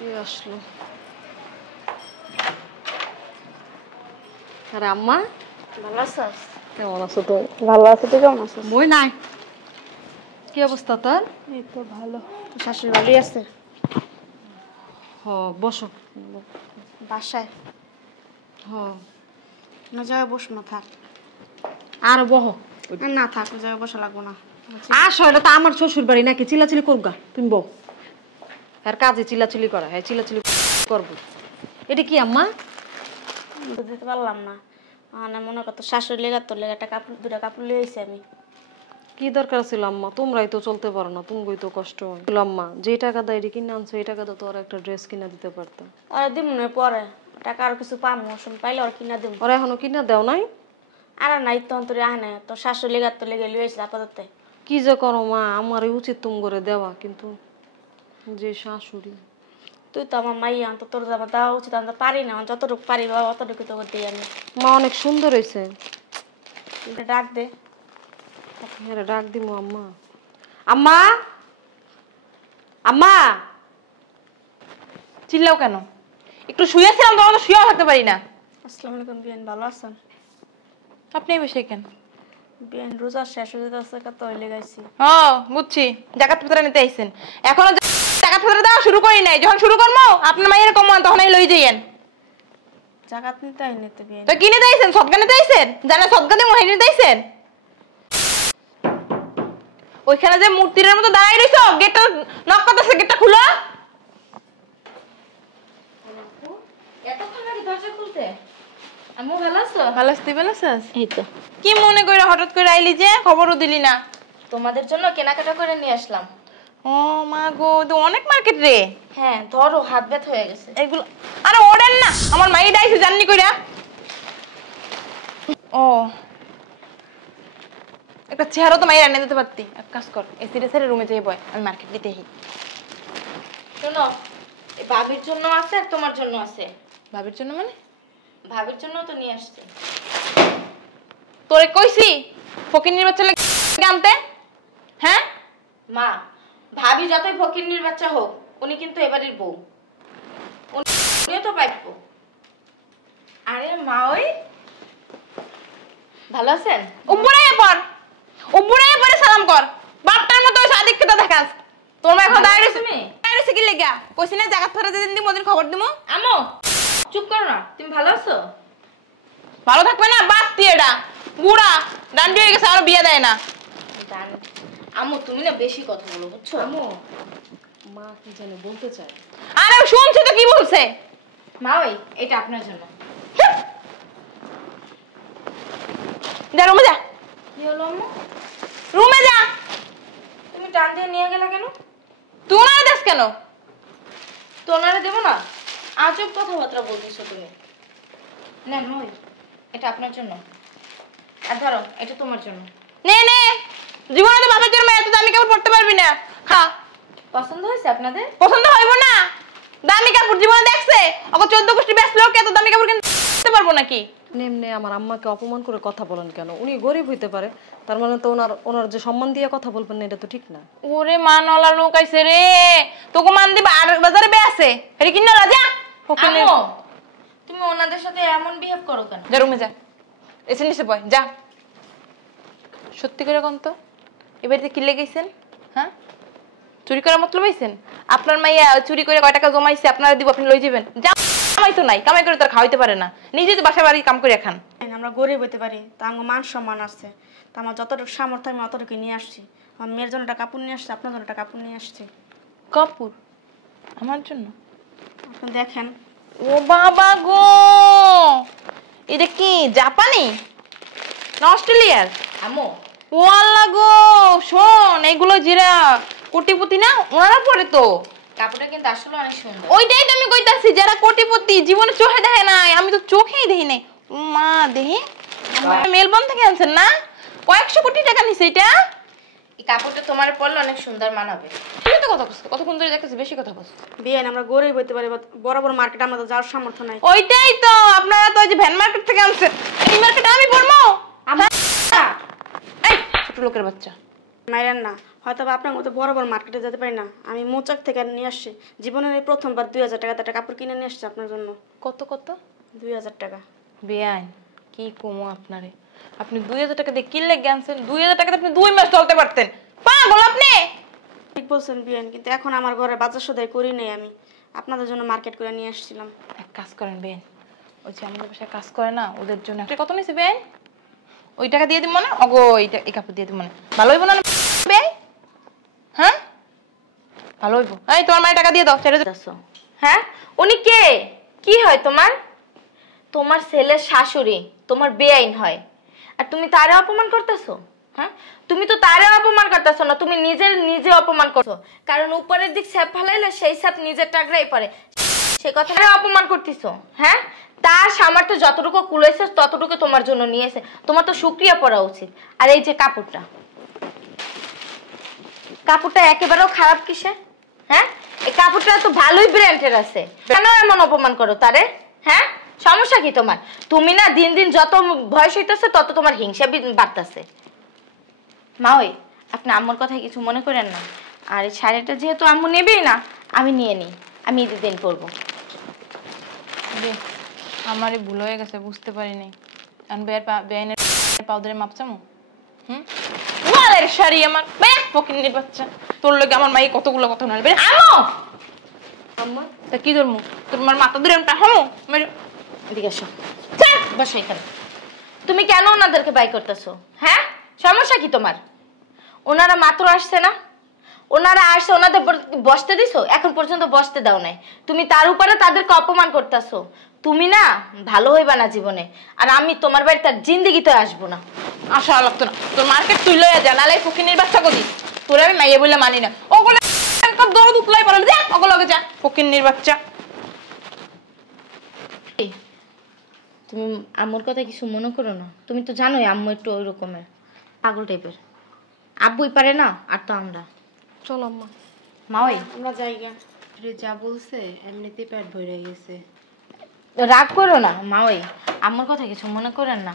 কে আসলো? আরে আম্মা, ভালো আছিস? কেমন আছো তুমি? ভালো আছি, তুই কেমন আছিস? মই নাই। কি অবস্থা তোর? এই তো ভালো। তোর শাশুড়ি ভালোই আছে? হ, বসো। বাসায় হ, না জায়গায় বস না, থাক। আর বহ। না থাক, ওই জায়গায় বসা লাগবো না। আসো, এটা তো আমার শ্বশুর বাড়ি নাকি? চিল্লাচিল্লি করগা তুমি বউ। আর কাজে চিল্লাচিল্লি করা, হ্যাঁ চিল্লাচিল্লি করবো। এটা কি আম্মা? দিতে পারলাম না। মানে মনে কর তোর শাশুড়ি লেগে তোর লেগে একটা কাপড়, দুটা কাপড় লিয়ে আইছি আমি। কি দরকার ছিল আম্মা? তোমরাই তো চলতে পারো না, তুমগই তো কষ্ট হয়। আম্মা, যে টাকা দেয় এটা কিনে আনছো, এই টাকা তো তোর একটা ড্রেস কিনা দিতে পারতাম। আর দিম না পরে, টাকা আর কিছু পাম মৌসুম পাইলে আর কিনা দিম। ওরা এখনো কিনা দেও নাই? আর নাই তখন তোর আহ নাই, তোর শাশুড়ি লেগে তোর লেগে লিয়ে আইছি আপাতত। কি যে করো মা, আমার উচিত তুম করে দেওয়া, কিন্তু যে শাশুড়ি। তুই তো আমার মাইয়া, তো তোর আমার দেওয়া উচিত। আমি তো পারি না, যতটুকু পারি বাবা অতটুকু তোকে দিই আমি। মা অনেক সুন্দর হয়েছে। ডাক দে। হ্যাঁ ডাক দিমু আম্মা। আম্মা, আম্মা। চিল্লাও কেন? একটু শুয়েছিলাম, তখন তো শুয়েও থাকতে পারি না। আসসালামু আলাইকুম বিয়ান, ভালো আছেন? আপনি বসে কেন? বিয়ান রোজা শেষ হয়ে যেতেছে, কত হইলে গাইছি। ও বুঝছি, জাকাত ফিতরা নিতে আইছেন। এখনো জাকাত ফিতরা দেওয়া শুরু করি নাই। যখন শুরু করবো আপনার মায়ের কমান তখনই লই যাইয়েন। জাকাত নিতে আই নিতে বিয়ান। তো কি নিতে আইছেন? সদকা নিতে আইছেন? জানা সদকা দিয়ে মহিলা নিতে আইছেন? ওইখানে যে মূর্তির মতো দাঁড়াই রইছো, গেটটা নক করতেছে, গেটটা খুলো। এতক্ষণ লাগে দরজা খুলতে? আম্মু ভালো আছো? ভালো আছি, ভালো আছিস? এই তো কি মনে কইরা হঠাৎ করে আইলি যে? খবরও দিলি না। তোমাদের জন্য কেনাকাটা করে নিয়ে আসলাম। ও মা গো, তো অনেক মার্কেট রে। হ্যাঁ ধরো, হাত ব্যথা হয়ে গেছে। এগুলো আরে ওড়েন না, আমার মাই ডাইছে জাননি কইরা। ও একটা চেহারা তো মাইরা এনে দিতে পারতি। এক কাজ কর, এসি রেসের রুমে যেয়ে বয়, আমি মার্কেট দিতে হি। শোনো, এই ভাবির জন্য আছে আর তোমার জন্য আছে। ভাবির জন্য মানে? ভাবির জন্য তো নিয়ে আসছে। তোরে কইছি ফকিন্নির বাচ্চা লাগে আনতে? হ্যাঁ মা, ভাবি যতই ফকিন্নির বাচ্চা হোক, উনি কিন্তু এবারের বউ, উনিও তো পাইব। আরে মা, ওই ভালো আছেন? উপরে পর, উপরে পরে সালাম কর। বাপটার মতো সাদিক কে তো দেখাস। তোমরা এখন দাঁড়িয়ে রইছো, তুমি দাঁড়িয়ে রইছো কি লাগা? কইছি না জাগাত ফেরা যেদিন দিই ওদিন খবর দিমু। আম্মু চুপ করো না, তুমি ভালো আছো? ভালো থাকবে না? বাস্তি এটা বুড়া ডান্ডি হয়ে গেছে, আরো বিয়ে দেয় না। আম্মু তুমি না বেশি কথা বলো, বুঝছো? আম্মু, মা কি জানে বলতে চায়? আরে শুনছি তো কি বলছে। মা ওই এটা আপনার জন্য। যা রুমে যা, কি হলো আম্মু? রুমে যা। তুমি টান দিয়ে নিয়ে গেলে কেন? তুই না দেখ কেন? তো ওনারে দেবো না? আজব কথাবার্তা বলতেছো তুমি। নেন ওই, এটা আপনার জন্য। আর ধরো, এটা তোমার জন্য। নে নে, জীবনে তো বাপের জন্য এত দামি কাপড় পরতে পারবি না। খা। পছন্দ হয়েছে আপনাদের? পছন্দ হইব না? দামি কাপড় জীবনে দেখছে? ওকে 14 গোষ্ঠী ব্যস্ত লোক এত দামি কাপড় কিনতে পারবো নাকি? নেমনে আমার আম্মাকে অপমান করে কথা বলেন কেন? উনি গরিব হইতে পারে, তার মানে তো ওনার যে সম্মান দিয়ে কথা বলবেন না, এটা তো ঠিক না। ওরে মানওয়ালা লোক আইছে রে, তোকে মান দিবা আর বাজারে বে আছে এরি কিনা রাজা। আম্মু, তুমি ওনাদের সাথে এমন বিহেভ করো কেন? যা রুমে যা, এসে নিচে বয় যা। সত্যি করে কোন তো এবারে কি লেগেছেন? হ্যাঁ, চুরি করার মতলব আইছেন? আপনার মাইয়া চুরি করে কয় টাকা জমাইছে আপনারা দিব, আপনি লই যাবেন? যা, কামাই তো নাই, কামাই করে তার খাওয়াইতে পারে না, নিজে তো বাসা বাড়ি কাম করে খান। আমরা গরিব হইতে পারি, তা আমার মান সম্মান আছে, তা আমার যতটুকু সামর্থ্য আমি অতটুকু নিয়ে আসছি। আমার মেয়ের জন্য একটা কাপড় নিয়ে আসছি, আপনার জন্য একটা কাপড় নিয়ে আসছি। কাপড় আমার জন্য? আপনি দেখেন। ও বাবা গো, এটা কি জাপানি না অস্ট্রেলিয়ার? আম্মু ও আল্লাহ গো, শোন এগুলো জিরা কোটিপতি না ওনারা পরে তো। কাপড়টা কিন্তু আসলে অনেক সুন্দর। ওইটাই তো আমি কইতাছি, যারা কোটিপতি জীবনে চোখে দেখে নাই, আমি তো চোখেই দেখি নাই। মা দেখি মেলবোর্ন থেকে আনছেন না? কয়েকশো কোটি টাকা নিছে এটা। এই কাপড়টা তোমার পরলে অনেক সুন্দর মানাবে। তুই তো কথা কইছিস, কতক্ষণ ধরে দেখতেছিস, বেশি কথা বলছিস। বিয়েন আমরা গরিব হইতে পারি, বড় বড় মার্কেট আমাদের যাওয়ার সামর্থ্য নাই। ওইটাই তো, আপনারা তো ওই যে ভ্যান মার্কেট থেকে আনছেন, এই মার্কেটে আমি পড়বো? এই ছোট লোকের বাচ্চা মাইরেন না, হয়তো বা আপনার মতো বড় বড় মার্কেটে যেতে পারি না, আমি মোচাক থেকে নিয়ে আসছি জীবনের এই প্রথমবার 2000 টাকাতে একটা কাপড় কিনে নিয়ে আসছি আপনার জন্য। কত কত? 2000 টাকা। বেআইন কি কমো আপনারে, আপনি 2000 টাকা দিয়ে কিনলে গেছেন, 2000 টাকাতে আপনি 2 মাস চলতে পারতেন। পাগল আপনি। ঠিক বলছেন বিয়ান, কিন্তু এখন আমার ঘরে বাজার সদাই করি নেই, আমি আপনাদের জন্য মার্কেট করে নিয়ে আসছিলাম। এক কাজ করেন বেআইন, ওই যে আমাদের বাসায় কাজ করে না, ওদের জন্য একটা কত নিয়েছে বেআইন? ওই টাকা দিয়ে দিব না, ওগো এইটা এই কাপড় দিয়ে দিব না, ভালো হইব না বেআইন? হ্যাঁ ভালো হইব। এই তোমার মায়ের টাকা দিয়ে দাও, ছেড়ে দাও। হ্যাঁ, উনি কে? কি হয় তোমার? তোমার ছেলের শাশুড়ি, তোমার বেআইন হয়, আর তুমি তারে অপমান করতেছো? হ্যাঁ, তুমি তো তারে অপমান করতেছো না, তুমি নিজে অপমান করছো। কারণ উপরের দিক স্যাপ ফেলাইলে সেই স্যাপ নিজের টাকরাই পড়ে, সে কথা অপমান করতেছো। হ্যাঁ, তার সামর্থ্য যতটুকু কুলাইছে ততটুকু তোমার জন্য নিয়েছে, তোমার তো শুকরিয়া পড়া উচিত। আর এই যে কাপড়টা, কাপড়টা একেবারেও খারাপ কিসে? হ্যাঁ, এই কাপড়টা তো ভালোই ব্র্যান্ডের আছে, কেন এমন অপমান করো তারে? হ্যাঁ, সমস্যা কি তোমার? তুমি না দিন দিন যত বয়স হইতেছে তত তোমার হিংসা বাড়তেছে। মা ওই আপনি আম্মুর কথায় কিছু মনে করেন না, আর এই শাড়িটা যেহেতু আম্মু নেবেই না, আমি নিয়ে নিই, আমি ঈদের দিন পরবো। আমারই ভুল হয়ে গেছে, বুঝতে পারিনি। কারণ বেআইনের পাউডারে মাপ চামু। ওয়ালের শাড়ি আমার ব্যাগ পকিনি বাচ্চা, তোর লগে আমার মাই কতগুলো কথা না বেরে আমো আম্মা তা কি ধরমু, তোমার মাথা ধরে আমরা হামু মেরে এদিকে আসো, বসো এখানে। তুমি কেন ওনাদেরকে বাই করতেছো? হ্যাঁ, সমস্যা কি তোমার? ওনারা মাত্র আসছে না, ওনারা আসছে, ওনাদের বসতে দিছো? এখন পর্যন্ত বসতে দাও নাই, তুমি তার উপরে তাদেরকে অপমান করতেছো। তুমি না ভালো হইবা না জীবনে, আর আমি তোমার বাড়িতে আর জিন্দেগিতে আসবো না। আশা লাগতো না, তোর মার্কেট তুই লইয়া যা, নালে ফকিনির বাচ্চা কদি তোর আমি মাইয়ে বলে মানি না। ওগুলো দৌড় উতলাই পারলে যা, ওগুলো যা ফকিনির বাচ্চা। তুমি আম্মুর কথা কিছু মনে করো না, তুমি তো জানোই আম্মু একটু ওই রকমের পাগল টাইপের। আব্বুই পারে না, আর তো আমরা। চলো আম্মা। মা ওই আমরা জায়গা যা বলছে এমনিতেই পেট ভরে গেছে। রাগ করো না মা, ওই আম্মুর কথা কিছু মনে করেন না।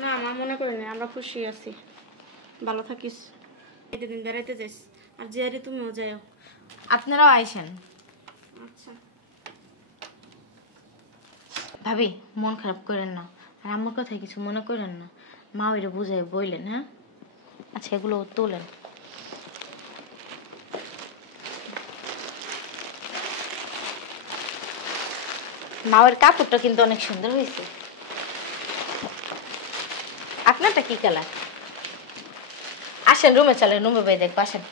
না আমার মনে করি না, আমরা খুশি আছি, ভালো থাকিস, দিন বেড়াইতে যাইস, আর জিয়ারি তুমিও যাও। আপনারাও আইসেন। আচ্ছা ভাবি মন খারাপ করেন না, আর আম্মুর কথা কিছু মনে করেন না, মা ওইটা বুঝাই বইলেন। হ্যাঁ আচ্ছা, এগুলো তোলেন। মায়ের কাপড়টা কিন্তু অনেক সুন্দর হয়েছে। আপনারটা কি কালার? আসেন রুমে চলেন, রুমে বাই দেখবো, আসেন।